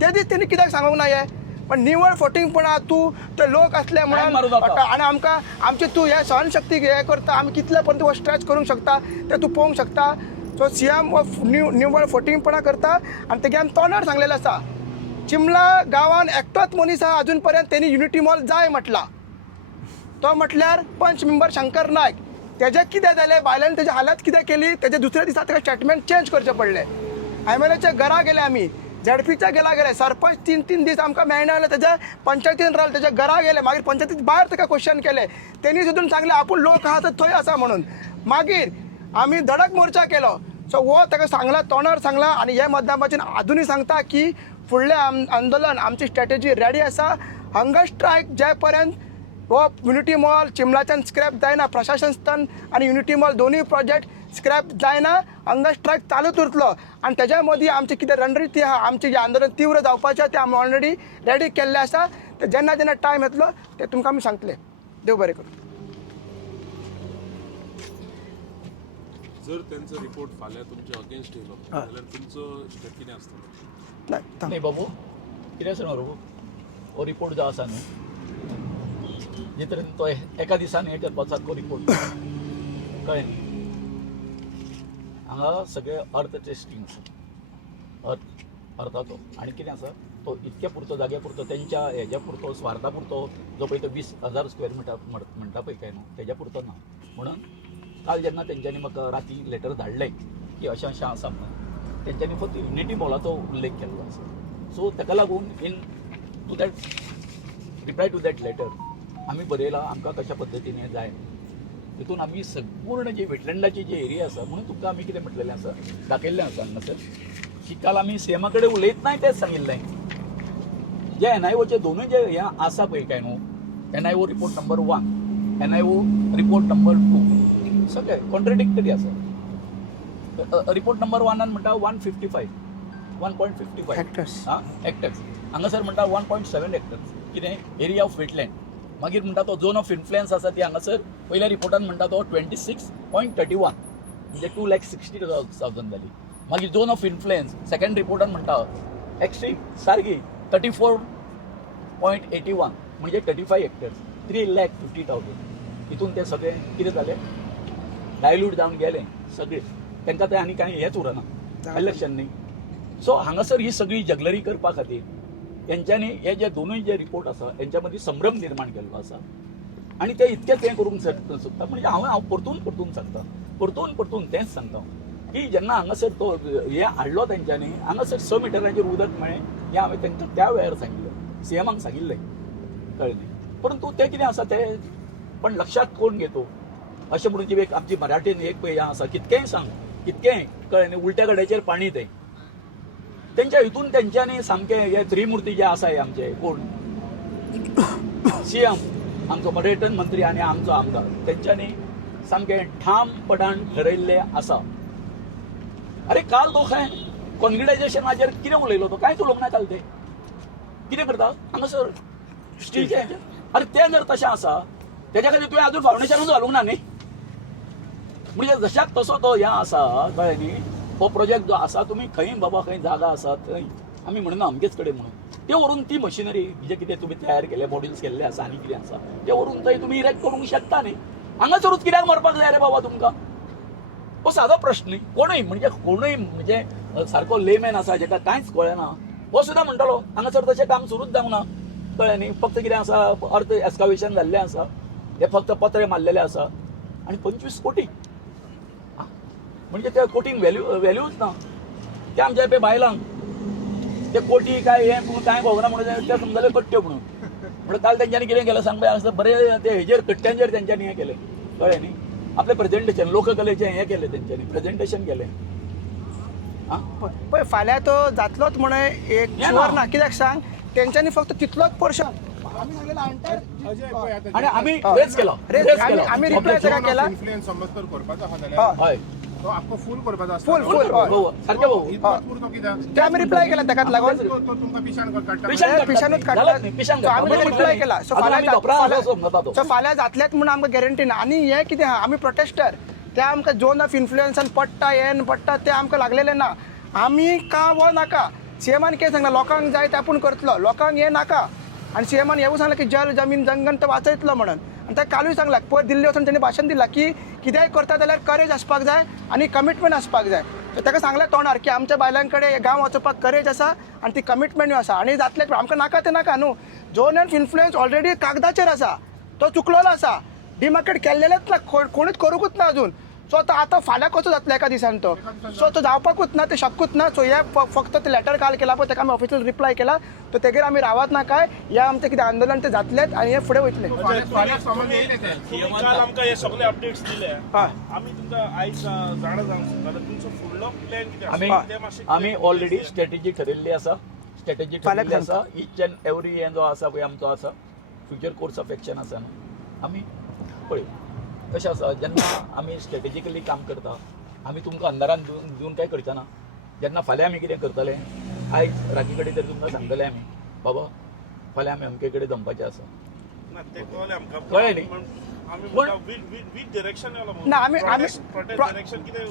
ते दीस तेणी कित्याक सांगूंक ना? हे पण निवळ फोटिंगपणां तूं ते लोक असले म्हणून आनी आमकां आमची तूं हे सहनशक्ती हे करता, आमी कितले पर्यंत हो स्ट्रेच करूंक शकता ते तूं पळोवंक शकता. सो CM निवळ फोटिंगपणां करता आनी तेगे आमी तोंडार सांगलेलें आसा. चिमला गांवांत एकटोच मनीस आहा अजून पर्यंत तेणी युनिटी मॉल जाय म्हटला, तो म्हटल्यार पंच मेंबर शंकर नायक. तेजें कितें जालें, बायलांनी तेजी हालत कितें केली, तेजे दुसऱ्या दिसा ताका स्टेटमेंट चेंज करचें पडलें. MLAच्या घरा गेले आमी, ZPच्या गेले, सरपंच 3 दीस आमकां मेळना जाल्यार तेज्या पंचायतीन रावले, तेज्या घरा गेले, मागीर पंचायतीत भायर ताका क्वेश्चन केले, तेणी सुद्दां सांगलें आपूण लोक आहा तर थंय आसा म्हणून. मागीर आमी धडक मोर्चा केलो. सो हो ताका सांगला, तोंडार सांगला आनी हे माध्यमाच्यान आजुनूय सांगता की फुडलें आंदोलन आमची स्ट्रॅटेजी रेडी आसा. हंगर स्ट्रायक जे पर्यंत हो युनिटी मॉल चिमलाच्यान स्क्रॅप जायना, प्रशासन स्थन आनी युनिटी मॉल दोनूय प्रोजेक्ट स्क्रॅप जायना, हंगर स्ट्रायक चालूच उरतलो. आनी तेज्या मदीं आमची कितें रणनीती आहा, आमचें जें आंदोलन तीव्र जावपाचें तें आमी ऑलरेडी रेडी केल्लें आसा. ते जेन्ना टायम येतलो ते तुमकां आमी सांगतले. देव बरें करूं. जर त्यांचा रिपोर्ट फाल्यां तुमच्या अगेन्स्ट येयलो जाल्यार तुमचो स्टेप कितें आसतलो? नाही नाही बाबू, कितें सांगू बाबू? हो रिपोर्ट जो आसा न्हू जे तरेन तो एका दिसान हे करपाचो तो रिपोर्ट कळ्ळें न्ही हांगा सगळे अर्थ टेस्टिंग अर्थाचो आनी कितें आसा तो इतक्या पुरतो जाग्या पुरतो तेंच्या हेज्या पुरतो स्वार्था पुरतो जो पळय तो 20,000 स्क्वेअर मिटर म्हणटा पळय काय न्हू तेज्या पुरतो ना म्हणून काल जेन्ना तेंच्यांनी म्हाका राती लेटर धाडलें की अशें अशें आसा म्हणून तेंच्यांनी फक्त युनिटी मॉलाचो उल्लेख केल्लो आसा सो ताका लागून in to that reply to that letter आमी बरयलां आमकां कशा पद्दतीन जाय तितून आमी संपूर्ण जी वेटलँडाची जी एरिया आसा म्हणून तुमकां आमी कितें म्हटलेलें आसा दाखयल्लें आसा हांगासर की काल आमी सीएमा कडेन उलयतना तेंच सांगिल्लें जे NIOचे दोनूय जे हे आसा पळय काय न्हू NIO report number 1 NIO report number 2 सगळे कॉन्ट्रडिक्टरी आसा रिपोर्ट नंबर 1 म्हणटा 1.55 हेक्टर्स हेक्टर्स हांगासर म्हणटा 1.7 हेक्टर्स कितें एरिया ऑफ वेटलँड मागीर म्हणटा तो झोन ऑफ इन्फ्लुएन्स आसा ती हांगासर पयल्या रिपोर्टान म्हणटा तो 26.31 म्हणजे 2,60,000 जाली मागीर झोन ऑफ इन्फ्लुएन्स सेकंड रिपोर्टान म्हणटा एक्स्ट्रीम सारकी 34.81 म्हणजे 35 हेक्टर्स 3,50,000 हितून ते सगळे कितें जालें डायल्यूट जावन गेले सगळे तांकां ते आनी कांय हेच उरना इलेक्शन न्ही सो हांगासर ही सगळी जगलरी करपा खातीर तेंच्यांनी हे जे दोनूय जे रिपोर्ट आसा हेंच्या मदीं संभ्रम निर्माण केल्लो आसा आनी ते इतकेच हें करूंक सोदता म्हणजे हांव परतून सांगता परतून तेंच सांगता की जेन्ना हांगासर तो हे हाडलो तेंच्यांनी हांगासर 6 मिटरांचेर उदक मेळ्ळें हें हांवें तांकां त्या वेळार सांगिल्लें सीएमाक सांगिल्लें कळ्ळें परंतु ते कितें आसा ते पण लक्षात कोण घेतो अशें म्हणून जी एक आमची मराठीन एक पळय हें आसा कितकेंय सांग कितकेंय कळ्ळें न्ही उलट्या कडेचेर पाणी तें तेंच्या हितून तेंच्यांनी सामकें हे त्रिमुर्ती जे आसा हे आमचे कोण सीएम आमचो पर्यटन मंत्री आनी आमचो आमदार तेंच्यांनी सामकें ठामपणान ठरयल्लें आसा अरे काल तो खंय कॉन्ग्रेच्युलेशनाचेर कितें उलयलो तो कांयच उलोवंक ना काल ते कितें करता हांगासर स्टीलचे अरे तें जर तशें आसा तेज्या खातीर तुवें आजून फावंडेशनूच घालूंक ना न्ही म्हणजे जशाक तसो तो हें आसा कळ्ळें न्ही हो प्रोजेक्ट जो आसा तुमी खंय बाबा खंय जागा आसा थंय आमी म्हणना अमकेच कडेन म्हणून ते व्हरून ती मशिनरी जे कितें तुमी तयार केले मॉड्यूल्स केल्ले आसा आनी कितें आसा ते व्हरून थंय तुमी इरेक्ट करूंक शकता न्ही हांगासरूच कित्याक मरपाक जाय रे बाबा तुमकां हो सादो प्रश्न न्ही कोणूय म्हणजे सारको लेमॅन आसा जेका कांयच कळना हो सुद्दां म्हणटलो हांगासर तशें काम सुरूच जावंक ना कळ्ळें न्ही फक्त कितें आसा अर्थ एस्कावेशन जाल्लें आसा हे फक्त पत्रे मारलेले आसा आनी 25 कोटी म्हणजे त्या कोटींक व्हॅल्यूच ना ते आमच्या पळय बायलांक ते कोटी काय हे कांय खबरना म्हणून ते समजले कट्ट्यो म्हणून काल तेंच्यांनी कितें केलें सांग पळय बरें ते हेजेर कट्ट्यांचेर तेंच्यांनी हें केलें कळ्ळें न्ही आपलें प्रेझेंटेशन लोककलेचें हें केलें तेंच्यांनी प्रेझेंटेशन केलें पळय फाल्यां तो जातलोच म्हणून एक शुअर ना कित्याक सांग तेंच्यांनी फक्त तितलोच पोर्शन आणि आम्ही रेस केला आम्ही रिप्लाय तेका केला इन्फ्लुएन्स समज तर करपाचो आहा जाल्यार हय तो आख्खो फूल करपाचो आसता फूल सारकें भाऊ इतकोच पुरतो कित्याक ते आमी रिप्लाय केला ताकाच लागून तो तुमकां पिशान काडटा पिशानूच काडटा सो आमी रिप्लाय केला सो फाल्यां जातलेच म्हणून आमकां गॅरंटी ना आनी हें कितें आहा आमी प्रोटेस्टर ते आमकां झोन ऑफ इन्फ्लुएन्सान पडटा हें पडटा ते आमकां लागलेलें ना आमी का वो नाका सीएमान कितें सांगला लोकांक जाय ते आपूण करतलो लोकांक हें नाका आनी सीएमान हेंवूय सांगलां की जल जमीन जंगल तो वाचयतलो म्हणून आनी ते कालूय सांगलां पयर दिल्ली वचून तेणी भाशण दिलां की कितेंय करता जाल्यार करेज आसपाक जाय आनी कमिटमेंट आसपाक जाय सो ताका सांगलें तोंडार की आमच्या बायलां कडेन गांव वचपाक करेज आसा आनी ती कमिटमेंटूय आसा आनी जातलें आमकां नाका तें नाका न्हू झोन ऑफ इन्फ्लुएन्स ऑलरेडी कागदाचेर आसा तो चुकलेलो आसा डिमार्केट केल्लेलेच ना कोणूच करूंकूच ना अजून सो आतां फाल्यां कसो जातलो एका दिसान तो सो तो जावपाकूच ना ते शक्यूच ना सो हे फक्त ते लेटर काल केला पळय ताका आमी ऑफिशियल रिप्लाय केला तो तेगेर आमी रावत ना काय हे आमचें कितें आंदोलन ते जातलेच आनी हे फुडें वयतले फाल्यां समज येयले ते काल आमकां हे सगळे अपडेट्स दिले हय आमी तुमकां आयज जाणा जावंक सोदता तुमचो फुडलो प्लॅन कितें आमी आसा ते मातशें आमी ऑलरेडी स्ट्रॅटेजी ठरयल्ली आसा ईच एंड एवरी हे जो आसा पळय आमचो आसा फ्युचर कोर्स ऑफ एक्शन आसा न्हू आमी पळय कशें आसा जेन्ना आमी स्ट्रॅटेजिकली काम करता आमी तुमकां अंधारान दिवन काय करचना जेन्ना फाल्यां आमी कितें करतले आयज राती कडेन तर तुमकां सांगतले आमी बाबा फाल्यां आमी अमके कडेन जमपाचें आसा ना ते कळ्ळें आमकां कळ्ळें न्ही आमी म्हणटा वीथ डायरेक्शन ना आमी डायरेक्शन कितें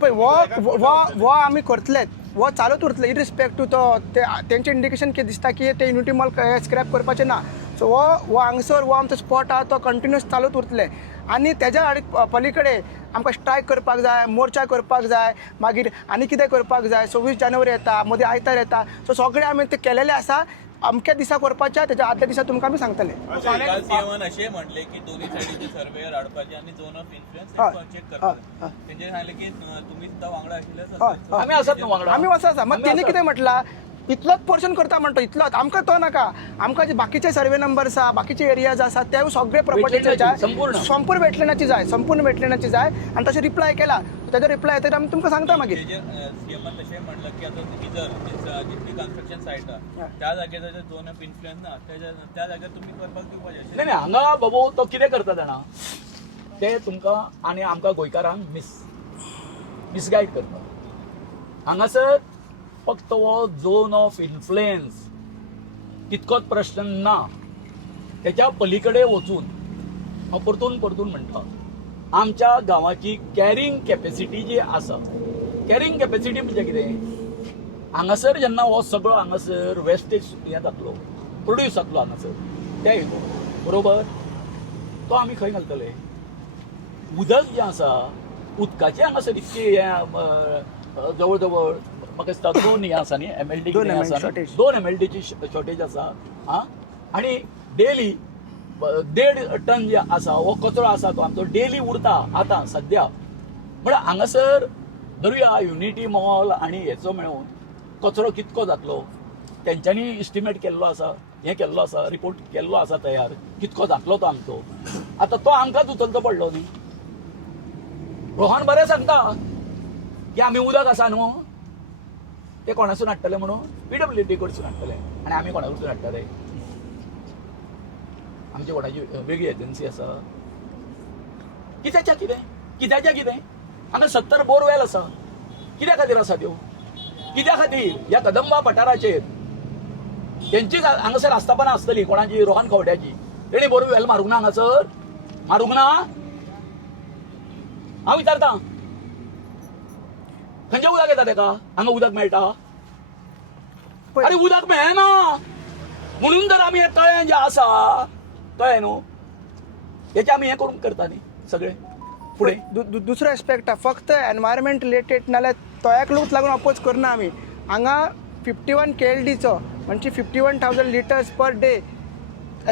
पळय वो आमी करतलेच वो चालूच उरतले इरिस्पेक्ट टू तो तेंचे इंडिकेशन कितें दिसता की ते युनिटी मॉल स्क्रॅप करपाचें ना. सो वो हांगसर वो आमचो स्पॉट आहा तो कंटिन्यूस चालूच उरतले. आनी तेज्या पलीकडे आमकां स्ट्रायक करपाक जाय, मोर्चा करपाक जाय, मागीर आनी कितें करपाक जाय. 26 जानेवारी येता, मदीं आयतार येता. सो सगळें आमी ते केलेलें आसा. अमक्या दिसा करपाच्या तेच्या आदल्या दिसा तुमकां आमी सांगतले. काल सीएमान असे म्हटले की दोन्ही सायडीचे सर्वेयर हाडपाचे आणि झोन ऑफ इन्फ्लुएन्स चेक करपाचे. तेंचे सांगले की तुम्ही सुद्धा वांगडा आशिल्ले आम्ही असत न्हू वांगडा. आमी वचा मग तेणी कितें म्हटलां इतलोच पोर्शन करता म्हणतो इतलोच आमकां तो नाका. आमकां जे बाकीचे सर्वे नंबर्स आसा बाकीचे एरियाज आसा ते सगळे प्रॉपर्टीचे जाय संपूर्ण वेटलँडाची जाय संपूर्ण वेटलँडाची जाय. आणि तशें रिप्लाय केला तेजो रिप्लाय येता आमी तुमकां सांगता मागीर. सीएमान तशें म्हटलं की आता इजर जितली कन्स्ट्रक्शन साईट आहा त्या जागेर झोन ऑफ इन्फ्लुएन्स ना त्या जाग्यार तुम्ही करपाक दिवपाचे. नाही हांगा बाबू तो कितें करता जाणा ते तुमकां आनी आमकां गोंयकारांक मिसगायड करता. हांगासर फक्त हो झोन ऑफ इन्फ्लुएन्स तितकोच प्रश्न ना. तेच्या पलीकडे वचून हांव परतून म्हणटा आमच्या गांवाची कॅरिंग कॅपॅसिटी जी आसा कॅरिंग कॅपॅसिटी म्हणजे कितें हांगासर जेन्ना हो सगळो हांगासर वेस्टेज हें जातलो प्रोड्यूस जातलो हांगासर त्या हेतून बरोबर तो आमी खंय घालतले. उदक जें आसा उदकाचें हांगासर इतकें हें जवळ जवळ म्हाका दिसता 2 हें आसा न्ही MLD आसा 2 MLDची शॉर्टेज आसा. आनी डेली 1.5 टन जे आसा हो कचरो आसा तो आमचो डेली उरता आतां सद्या. म्हळ्यार हांगासर धरुया युनिटी मॉल आनी हेचो मेळून कचरो कितको जातलो तेंच्यांनी इस्टिमेट केल्लो आसा हें केल्लो आसा रिपोर्ट केल्लो आसा तयार कितको जातलो तो आमचो. आतां तो आमकांच उचलचो पडलो न्ही. रोहन बरें सांगता की आमी उदक आसा न्हू ते कोणासून हाडटले म्हणून PWD कडसून हाडटले आनी आमी कोणा कडसून हाडटले. आमची कोणाची वेगळी एजन्सी आसा कित्याच्या कितें हांगा 70 बोरवेल आसा कित्या खातीर आसा त्यो कित्या खातीर ह्या कदंबा पठाराचेर तेंचीच हांगासर आस्थापना आसतली कोणाची रोहन खवड्याची. तेणी बोरवेल मारूंक ना हांगासर मारूंक ना. हांव विचारता खंयचें उदक येता तेका हांगा उदक मेळटा. अरे उदक मेळना म्हणून जर आमी हें तळें जें आसा तळें न्हू हेचें आमी हें करूंक करता न्ही सगळें फुडें. दुसरो एस्पेक्ट आहा फक्त एनवायरमेंट रिलेटेड नाल्यार तळ्याकूच लागून अपोज करना आमी. हांगा 51 KLDचो म्हणजे 51,000 लिटर्स पर डे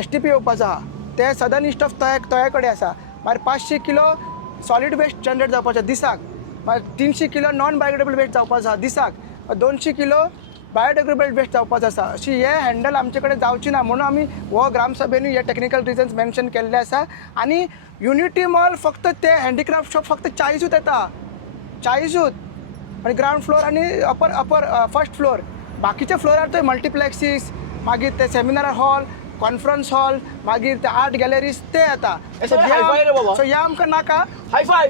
STP येवपाचो आहा. ते सदन इस्ट ऑफ तळ्या कडेन आसा. मागीर 500 किलो सॉलीड वेस्ट जनरेट जावपाचो दिसाक. मागीर 300 किलो नॉन बायोडिग्रेडेबल वेस्ट जावपाचो आहा दिसाक. 200 किलो बायोडिग्रेडेबल वेस्ट जावपाचो आसा. अशी हे हँडल आमचे कडेन जावची ना म्हणून आमी हो ग्रामसभेनी हे टेक्निकल रिजन्स मेन्शन केल्ले आसा. आनी युनिटी मॉल फक्त ते हँडीक्राफ्ट शॉप फक्त 40 येता 40 आणि ग्राउंड फ्लोर आणि अपर फर्स्ट फ्लोर. बाकीच्या फ्लोरार ते मल्टिप्लेक्सीस मागीर ते सेमिनार हॉल कॉन्फरन्स हॉल मागीर ते आर्ट गॅलरीज ते येता. सो ह्या आमकां नाका हायफाय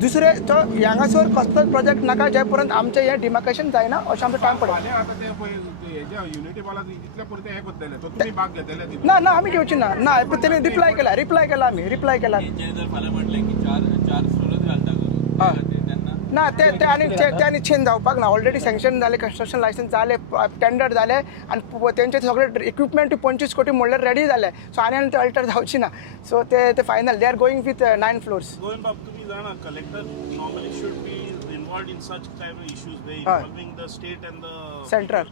दुसरे तो हांगासर कसलोच प्रोजेक्ट नाका जे पर्यंत आमचें हें डिमार्केशन जायना अशें आमचो टायम पडटा. फाल्यां आतां ते पळय हेज्या युनिटी मॉलाक इतले पुरते हे करतले तो तुमी भाग घेतले ना ना आमी घेवची ना ना तेणी रिप्लाय केला आमी रिप्लाय केला. तेंचे जर फाल्यां म्हटलें की चार फ्लोरच घालता करून तेन्ना ना ते आनी चेंज जावपाक ना. ऑलरेडी सँक्शन जाले कन्स्ट्रक्शन लायसन्स जाले टेंडर जाले आनी तेंचे सगळे इक्विपमेंट 25 कोटी म्हणल्यार रेडी जाले. सो आनी ते अल्टर जावची ना. सो ते final they are going with 9 floors. Govind बाब तुम्ही जाणा collector normally should be involved in such kind of issues they involving the state end the central.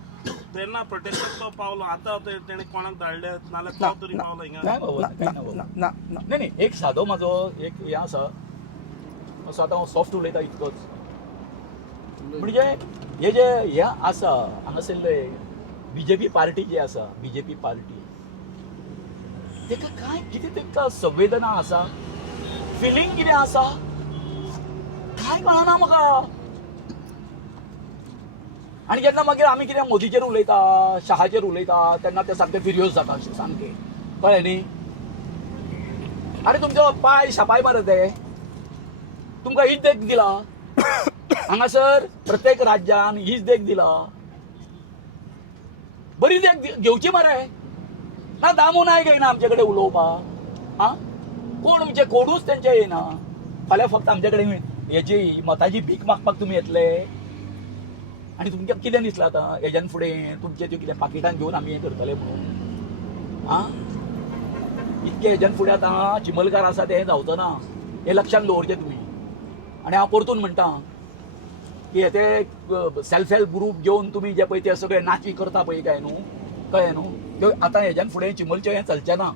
तेन्ना प्रोटेक्टर तो पावलो आता तेणे कोणाक धाडले नाल्यार तो तरी पावलो हिंगा. नाही बाबा ना नाही एक सादो म्हाजो एक हें आसा असो आतां हांव सॉफ्ट उलयता इतकोच म्हणजे हे जे हें आसा हांगासरले BJP पार्टी जी आसा BJP पार्टी तेका काय कितें तेका संवेदना आसा फिलींग कितें आसा काय कळना म्हाका. आनी जेन्ना मागीर आमी कितें मोदीचेर उलयता शहाचेर उलयता तेन्ना ते सामके फिरियोज जाता अशें सामकें कळ्ळें न्ही. आनी तुमचो पाय शापाय मारत ते तुमकां हीच देख दिला हांगासर प्रत्येक राज्यान हीच देख दिला. बरी देख घेवची मरे ना दामू नायक येयना आमचे कडेन उलोवपाक. कोण म्हणजे कोणूच तेंचे येयना. फाल्यां फक्त आमचे कडेन हेची मताची भीक मागपाक तुमी येतले आनी तुमकां कितें दिसलां आतां हेज्यान फुडें तुमचें त्यो कितें पाकिटान घेवन आमी हें करतले म्हणून आं इतके हेज्यान फुडें आतां चिमलकार आसा तें जावचो ना हें लक्षांत दवरचें तुमी. आनी हांव परतून म्हणटा की हे ते सेल्फ हेल्प ग्रूप घेवन तुमी जे पळय ते सगळे नाची करता पळय काय न्हू कळ्ळें न्हू त्यो आतां हेज्यान फुडें चिमलचें हें चलचें ना.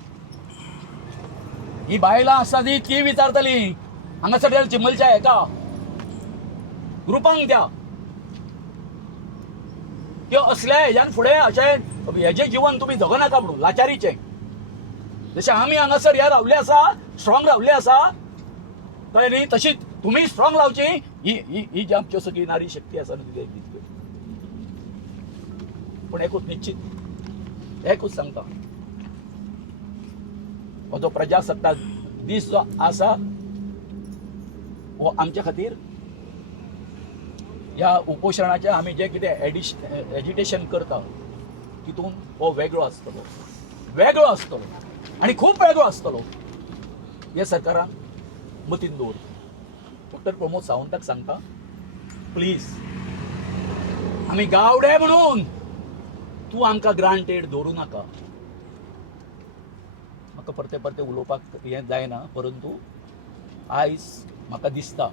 ही बायलां आसा ती विचारतली हांगासर चिमलच्या हेका ग्रुपांक त्यो असल्या हेज्यान फुडें अशें हेजें जिवन तुमी जगनाका म्हणून लाचारीचें. जशें आमी हांगासर हे रावल्ले आसा स्ट्रॉंग रावल्ले आसा कळ्ळें न्ही तशीच तुमी स्ट्रॉंग रावची. ही जी आमच्यो सगळी नारी शक्ती आसा न्हू ती पूण एकूच निश्चित एकूच सांगता हो जो प्रजासत्ताक दीस जो आसा हो आमच्या खातीर ह्या उपोशणाचें आमी जें कितें एजिटेशन करता तितून हो वेगळो आसतलो आनी खूब वेगळो आसतलो हे सरकारान मतीन दवर. डॉक्टर प्रमोद सावंताक सांगता प्लीज आमी गावडे म्हणून तूं आमकां ग्रांटेड दवरूं नाका. म्हाका परते परते उलोवपाक हें जायना परंतु आयज म्हाका दिसता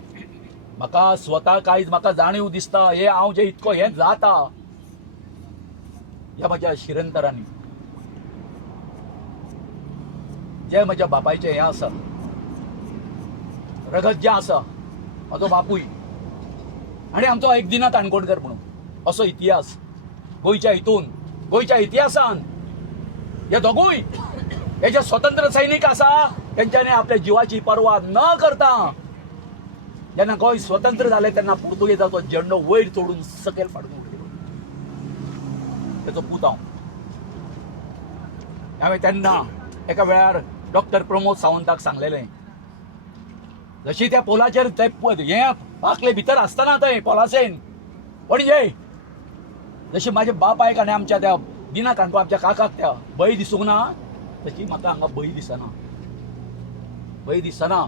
म्हाका स्वताक आयज म्हाका जाणीव दिसता हे हांव जे इतको हें जाता ह्या म्हज्या शिरंतरांनी जे म्हज्या बापायचें हें आसा रगत जें आसा म्हाजो बापूय आनी आमचो एकदिना काणकोणकर म्हणून असो इतिहास गोंयच्या इतिहासान हे दोगूय हे जे स्वतंत्र सैनीक आसा तेंच्यांनी आपल्या जिवाची पर्वा न करता जेन्ना गोंय स्वतंत्र जालें तेन्ना पुर्तुगेजाचो झेंडो वयर चोडून सकयल पाडून उडयलो तेचो पूत हांवें तेन्ना एका वेळार डॉक्टर प्रमोद सावंताक सांगलेलें जशी त्या पोलाचेर ते हें पाकले भितर आसतना थंय पोलासेन पणजे जशी म्हाजे बापायक आनी आमच्या त्या दिना काणको आमच्या काकाक त्या भंय दिसूंक ना तशी म्हाका हांगा भंय दिसना.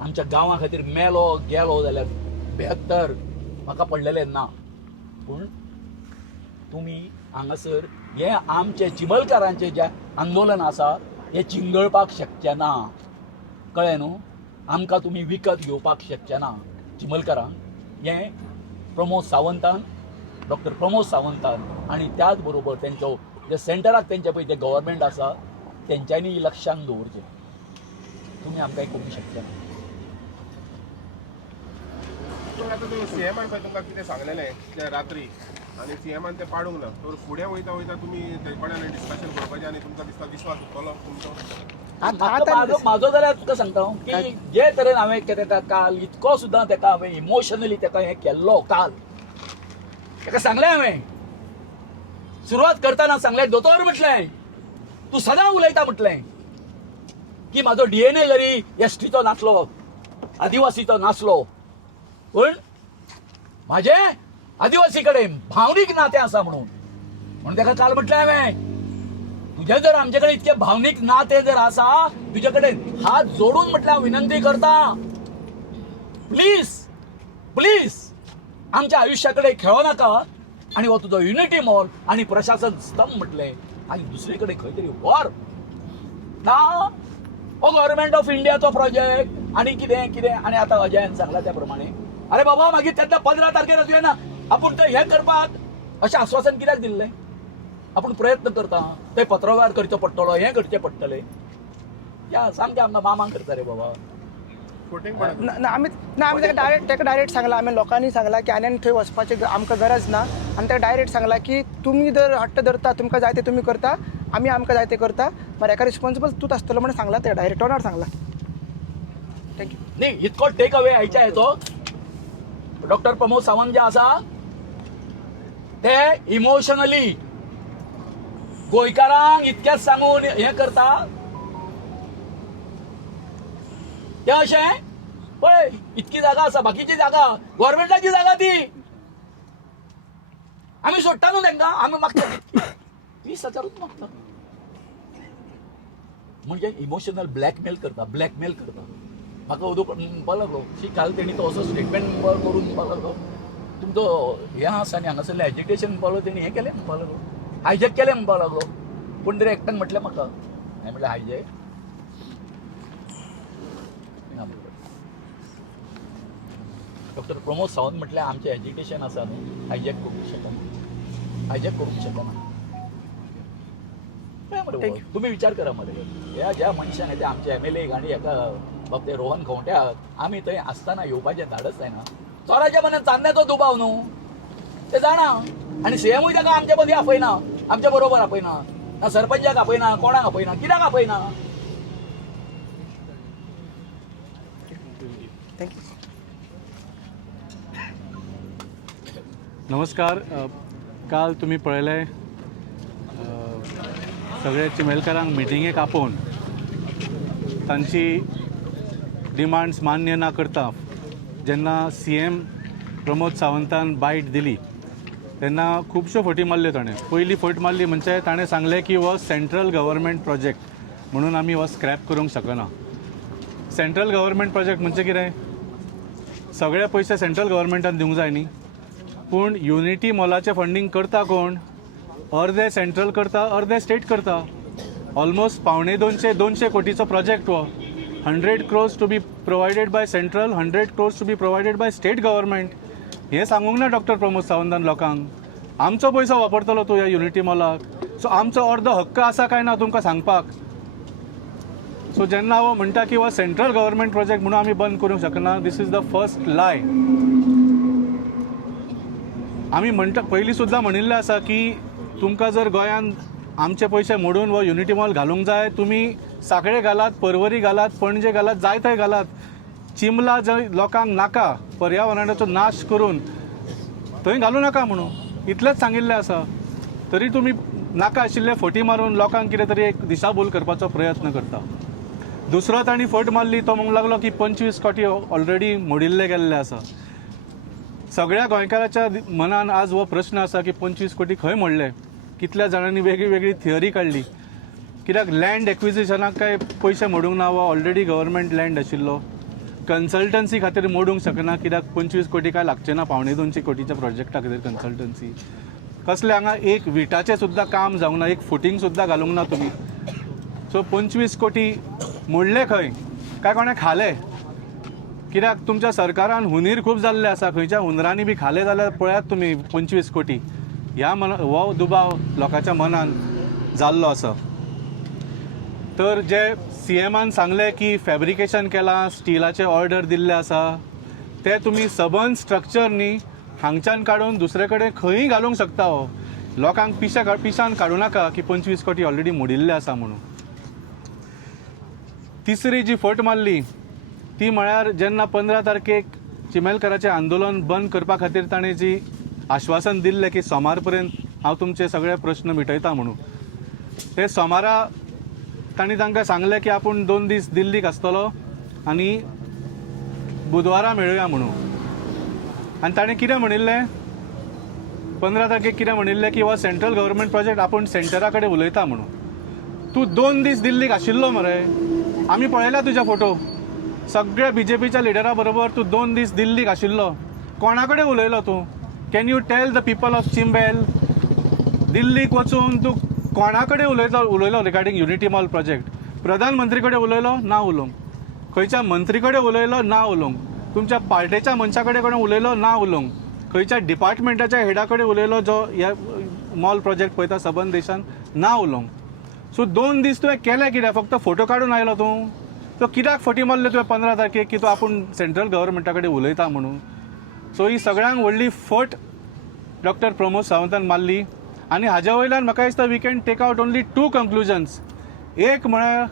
आमच्या गांवा खातीर मेलो गेलो जाल्यार 72 म्हाका पडलेलें ना. पूण तुमी हांगासर हें आमचें चिमलकारांचें जें आंदोलन आसा हें चिंगळपाक शकचें ना. कळ्ळें न्हू आमकां तुमी विकत घेवपाक शकचें ना. चिमलकारांक हें डॉक्टर प्रमोद सावंतान आनी त्याच बरोबर तेंचो जे सेंटराक तेंचे पळय ते गव्हर्मेंट आसा तेंच्यांनी लक्षांत दवरचें. तुमी आमकां हें करूंक शकचे ना. आतां तो सीएमान पळय तुमकां कितें सांगलेलें ते रात्री आनी सीएमान तें पाडूंक ना तर फुडें वयता तुमी ते कडेन डिस्कशन करपाचें आनी तुमकां दिसता विश्वास उरतलो तुमचो. म्हाजो जाल्यार तुका सांगता की जे तरेन हांवें तेका काल इतको सुद्दां तेका हांवें इमोशनली तेका हें केल्लो काल तेका सांगलें हांवें सुरवात करतना सांगलें दोतोर म्हटलें तूं सदां उलयता म्हटलें की म्हाजो DNA जरी एसटीचो नासलो आदिवासीचो नासलो पूण म्हाजे आदिवासी कडेन भावनीक नातें आसा म्हणून तेका काल म्हटलें हांवें तुझे जर आमचे कडेन इतके भावनीक नातें जर आसा तुजे कडेन हात जोडून म्हटलें हांव विनंती करता प्लीज आमच्या आयुश्या कडेन खेळो नाका आनी हो तुजो युनिटी मॉल आनी प्रशासन स्तंभ म्हटलें आनी दुसरे कडेन खंय तरी व्हर ना हो गव्हर्मेंट ऑफ इंडियाचो प्रोजेक्ट आनी कितें आनी आतां अजयान सांगला त्या प्रमाणे अरे बाबा मागीर तेन्ना 15 तारखेर तुवें आपूण तें हें करपाक अशें आश्वासन कित्याक दिल्लें. आपूण प्रयत्न करता ते पत्रव्यवहार करचो पडटलो हें करचें पडटलें या सामकें आमकां मामांक करता रे बाबा. आमी तेका डायरेक्ट सांगला आमी लोकांनी सांगला की आनी थंय वचपाची आमकां गरज ना आनी तेका डायरेक्ट सांगला की तुमी जर हट्ट धरता तुमकां जाय ते तुमी करता आमी आमकां जाय ते करता मागीर हेका रिस्पॉन्सिबल तूंच आसतलो म्हणून सांगला ते डायरेक्ट टोनार सांगला. थँक्यू. न्ही इतको टेक अवे आयच्या हेचो डॉक्टर प्रमोद सावंत जे आसा ते इमोशनली गोंयकारांक इतकेंच सांगून हें करता ते अशें पळय इतकी जागा आसा बाकीची जागा गव्हर्मेंटाची जागा ती आमी सोडटा न्हू तांकां आमी मागता 20,000 मागता म्हणजे इमोशनल ब्लॅकमेल करता म्हाका उदक म्हणपाक लागलो की काल तेणी तो असो स्टेटमेंट करून म्हणपाक लागलो तुमचो हें आसा न्ही हांगासरलें एज्युकेशन म्हणपाक लागलो तेणी हें केलें म्हणपाक लागलो हायजॅक केलें म्हणपाक लागलो कोण तरी एकट्यान म्हटलें म्हाका हांवें म्हणलें हायजॅक डॉक्टर प्रमोद सावंत म्हटल्यार आमचें एज्युकेशन आसा न्हू हायजॅक करूंक शकना हायजॅक करूंक शकना तुम्ही विचार करा मरे ह्या ज्या मनशान ते आमचे MLA आनी हेका बाबते रोहन खंवट्याक आमी थंय आसतना येवपाचें धाडच जायना चोराच्या मनात चान्न्याचो दुबाव न्हू ते जाणा आनी सीएमूय ताका आमचे मदीं आपयना आमच्या बरोबर आपयना ना सरपंचाक आपयना कोणाक आपयना कित्याक आपयना थँक्यू. नमस्कार. काल तुम्ही पळयलें सगळे चिमेलकारांक मिटिंगेक आपोवन तांची डिमांड्स मान्य ना करता जेन्ना CM प्रमोद सावंतान बायट दिली तेन्ना खुबश्यो फटी मारल्यो ताणें. पयली फट मारली म्हणजे ताणें सांगलें की हो सेंट्रल गव्हर्मेंट प्रोजेक्ट म्हणून आमी हो स्क्रॅप करूंक शकना. सेंट्रल गव्हर्मेंट प्रोजेक्ट म्हणजे कितें सगळे पयशे सेंट्रल गव्हर्मेंटान दिवंक जाय न्ही पूण युनिटी मॉलाचें फंडींग करता कोण अर्धे सेंट्रल करता अर्धे स्टेट करता. ऑलमोस्ट 250 कोटीचो प्रोजेक्ट हो 100 crores to be provided by central 100 crores to be provided by state government. हें सांगूंक ना डॉक्टर प्रमोद सावंतान लोकांक. आमचो पयसो वापरतलो तूं ह्या युनिटी मॉलाक सो आमचो अर्दो हक्क आसा काय ना तुमकां सांगपाक. सो जेन्ना हांव म्हणटा की हो सेंट्रल गव्हर्मेंट प्रोजेक्ट म्हणून आमी बंद करूंक शकना दीस इज द फर्स्ट लाय. आमी म्हणटा पयलीं सुद्दां म्हणिल्लें आसा की तुमकां जर गोंयांत आमचे पयशे मोडून हो युनिटी मॉल घालूंक जाय तुमी साखळे घालात पर्वरी घालात पणजे घालात जाय थंय घालात. चिंबला जंय लोकांक नाका पर्यावरणाचो नाश करून थंय घालूं नाका म्हणून इतलेंच सांगिल्लें आसा. तरी तुमी नाका आशिल्ले फटी मारून लोकांक कितें तरी एक दिशाभूल करपाचो प्रयत्न करता. दुसरो तांणी फट मारली तो म्हणूंक लागलो की 25 कोटी ऑलरेडी मोडिल्ले गेल्ले आसा. सगळ्या गोंयकाराच्या मनान आज हो प्रश्न आसा की 25 कोटी खंय मोडले. कितल्या जाणांनी वेगळी वेगळी थियरी काडली. कित्याक लँड एक्विजिशनाक काय पयशे मोडूंक ना वो ऑलरेडी गव्हर्मेंट लँड आशिल्लो. कन्सल्टन्सी खातीर मोडूंक शकना कित्याक 25 कोटी काय लागचे ना 2.25 कोटीच्या प्रोजेक्टा खातीर कन्सल्टन्सी. कसले हांगा एक विटाचें सुद्दां काम जावंक ना एक फुटींग सुद्दां घालूंक ना तुमी. सो 25 कोटी मोडले खंय काय कोणें खाले. कित्याक तुमच्या सरकारान हुनीर खूब जाल्ले आसा खंयच्या हुनरांनी बी खाले जाल्यार पळयात तुमी 25 कोटी ह्या हो दुबाव लोकांच्या मनान जाल्लो आसा. तर जे CMान सांगले की फॅब्रिकेशन केलां स्टिलाचे ऑर्डर दिल्ले आसा ते तुमी सबन स्ट्रक्चर न्ही हांगच्यान काडून दुसरे कडेन खंयी घालूंक शकता. हो लोकांक पिशान काडूं नाका की 25 कोटी ऑलरेडी मोडिल्ले आसा म्हणून. तिसरी जी फट मारली ती म्हळ्यार जेन्ना 15 तारखेक चिमेलकाराचें आंदोलन बंद करपा खातीर ताणें जी आश्वासन दिल्लें की सोमार पर्यंत हांव तुमचे सगळे प्रश्न मिटयता म्हणून ते सोमारा तांणी तांकां सांगलें की आपूण 2 दीस दिल्लीक आसतलो आनी बुधवारा मेळुया म्हणून. आनी ताणें कितें म्हणिल्लें 15 तारखेक कितें म्हणिल्लें की हो सेंट्रल गव्हर्मेंट प्रोजेक्ट आपूण सेंटरा कडेन उलयता म्हणून. तूं 2 दीस दिल्लीक आशिल्लो मरे आमी पळयल्या तुजे फोटो सगळ्या BJPच्या लिडरा बरोबर तूं 2 दीस दिल्लीक आशिल्लो. कोणा कडेन उलयलो तूं can you tell the people of Chimbel दिल्लीक वचून तूं कोणा कडेन उलयलो रिगार्डींग युनिटी मॉल प्रोजेक्ट. प्रधानमंत्री कडेन उलयलो ना उलोवंक. खंयच्या मंत्री कडेन उलयलो ना उलोवंक. तुमच्या पार्टेच्या मनशा कडेन कोणें उलयलो ना उलोवंक. खंयच्या डिपार्टमेंटाच्या हेडा कडेन उलयलो जो ह्या मॉल प्रोजेक्ट पळयता सबंद देशान ना उलोवंक. सो 2 दीस तुवें केलें कित्याक फक्त फोटो काडून आयलो तूं. तो कित्याक फटी मारले तुवें 15 तारखेक की तो आपूण सेंट्रल गव्हर्मेंटा कडेन उलयता म्हणून. सो ही सगळ्यांक व्हडली फट डॉक्टर प्रमोद सावंतान मारली. आनी हाज्या वयल्यान म्हाका दिसता we can take out only 2 conclusions. एक म्हळ्यार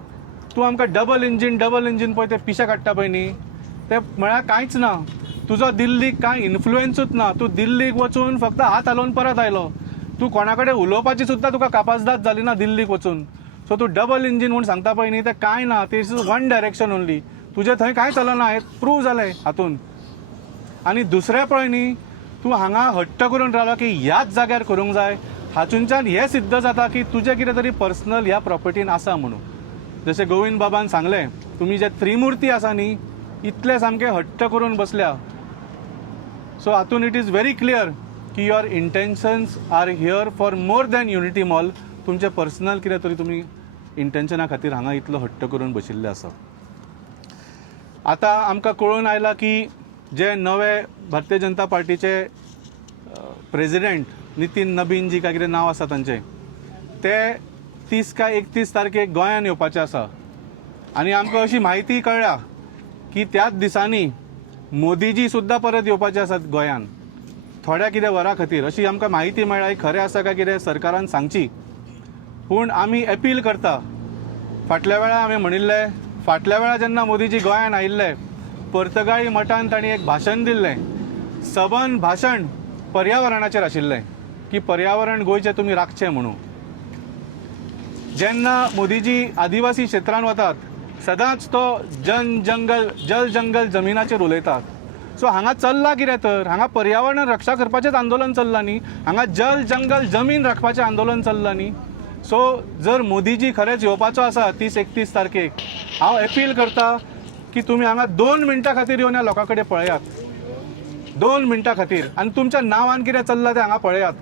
तूं आमकां डबल इंजीन पळय ते पिशे काडटा पळय न्ही ते म्हळ्यार कांयच ना. तुजो दिल्लीक कांय इन्फ्लुएन्सूच ना. तूं दिल्लीक वचून फक्त हात हालोवन परत आयलो. तूं कोणा कडेन उलोवपाची सुद्दां तुका कापासदाद जाली ना दिल्लीक वचून. सो तूं डबल इंजीन म्हूण सांगता पळय न्ही तें कांय ना. This is one direction only. तुजें थंय कांय चलना हें प्रूव जालें हातून. आनी दुसरें पळय न्ही तूं हांगा हट्ट करून रावलो की ह्याच जाग्यार करूंक जाय. हातूंच्यान हें सिद्ध जाता की तुजें कितें तरी पर्सनल ह्या प्रॉपर्टीन आसा म्हणून. जशें गोविंद बाबान सांगलें तुमी जे त्रिमुर्ती आसा न्ही इतले सामके हट्ट करून बसल्या. सो हातून इट इज व्हेरी क्लियर की your intentions are here for more than Unity Mall. तुमचे पर्सनल कितें तरी तुमी इंटेन्शना खातीर हांगा इतलो हट्ट करून बशिल्ले आसा. आतां आमकां कळून आयला की जे नवे भारतीय जनता पार्टीचे प्रेसिडेंट नितीन नबीन जी काय कितें नांव आसा तांचें, ते 30 काय 31 तारखेक गोंयान येवपाचे आसा. आनी आमकां अशी म्हायती कळ्ळ्या की त्याच दिसांनी मोदीजी सुद्दां परत येवपाचे आसात गोंयान थोड्या कितें वरां खातीर. अशी आमकां म्हायती मेळ्ळ्या. खरें आसा काय कितें सरकारान सांगची. पूण आमी अपील करता. फाटल्या वेळा आमी म्हणिल्लें, फाटल्या वेळा जेन्ना मोदीजी गोंयान आयिल्ले पर्तगाळी मठान तांणी एक भाशण दिल्लें. सबन भाशण पर्यावरणाचेर आशिल्लें की पर्यावरण गोंयचें तुमी राखचें म्हणून. जेन्ना मोदीजी आदिवासी क्षेत्रांत वतात सदांच तो जल जंगल जमिनाचेर उलयतात. सो हांगा चल्लां कितें तर, हांगा पर्यावरण रक्षा करपाचेंच आंदोलन चल्लां न्ही, हांगा जल जंगल जमीन राखपाचें आंदोलन चल्लां न्ही. सो जर मोदीजी खरेंच येवपाचो आसा 30-31 तारखेक, हांव अपील करता की तुमी हांगा 2 मिनटां खातीर येवन ह्या लोकां कडेन पळयात. 2 मिनटां खातीर आनी तुमच्या नांवान कितें चल्लां तें हांगा पळयात.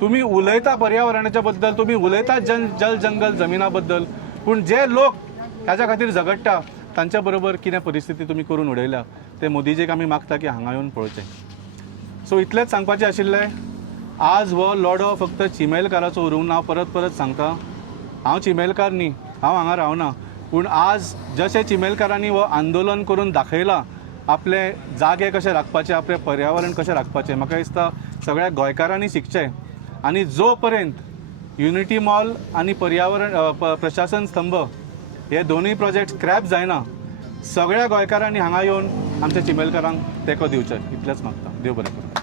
तुम्ही उलयता पर्यावरणाच्या बद्दल, तुम्ही उलयता जल जंगल जमिना बद्दल, पूण जे लोक ह्याच्या खातीर झगडटा तांच्या बरोबर कितें परिस्थिती तुम्ही करून उडयल्या ते मोदीजीक आमी मागता की हांगा येवन पळोवचें. सो इतलेंच सांगपाचें आशिल्लें. आज हो लढो फक्त चिमेलकाराचो उरूंक ना. परत परत सांगता, हांव चिमेलकार न्ही, हांव हांगा रावना. पूण आज जशें चिमेलकारांनी हो आंदोलन करून दाखयलां आपले जागे कशे राखपाचे, आपले पर्यावरण कशें राखपाचें, म्हाका दिसता सगळ्या गोंयकारांनी शिकचें. आणि जोपर्यंत युनिटी मॉल आणि पर्यावरण प्रशासन स्तंभ हे दोन्ही प्रोजेक्ट स्क्रॅप जायना, सगळ्या गोंयकारांनी हांगा येवन आमच्या चिमेलकारांक तेंको दिवचें. इतलेंच मागता. देव बरें करूं.